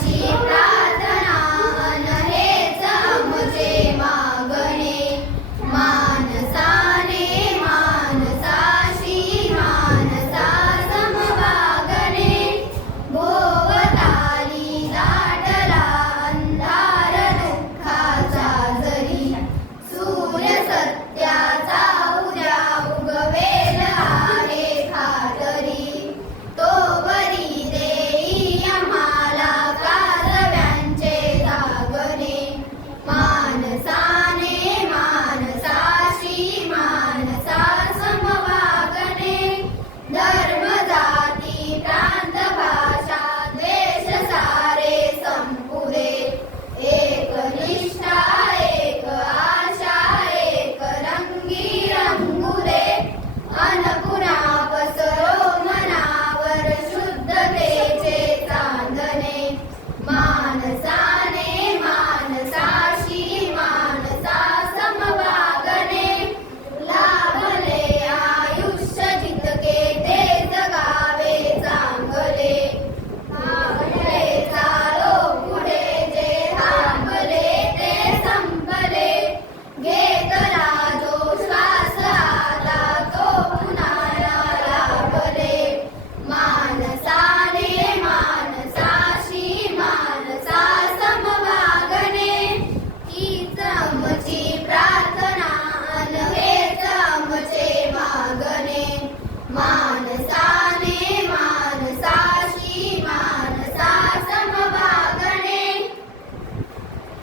प्रार्थना हेच आमचे मागणे मानसाने मानसाशी मानसा समवागणे भोवताली दाटला अंधार दुःखाचा जरी सूर्य सत्याचा उद्या उगवेल आहे खातरी तोवरी देई आम्हाला कारव्यांचे जागणे मानसाने मानसाशी मानसा समवागणे धर्म जाती प्रांत भाषा द्वेष सारे संपुरे एक निष्ठा एक आशा एक रंगी रंगुरे अनपुरा पसरो मनावर शुद्धतेचे चांदणे मानस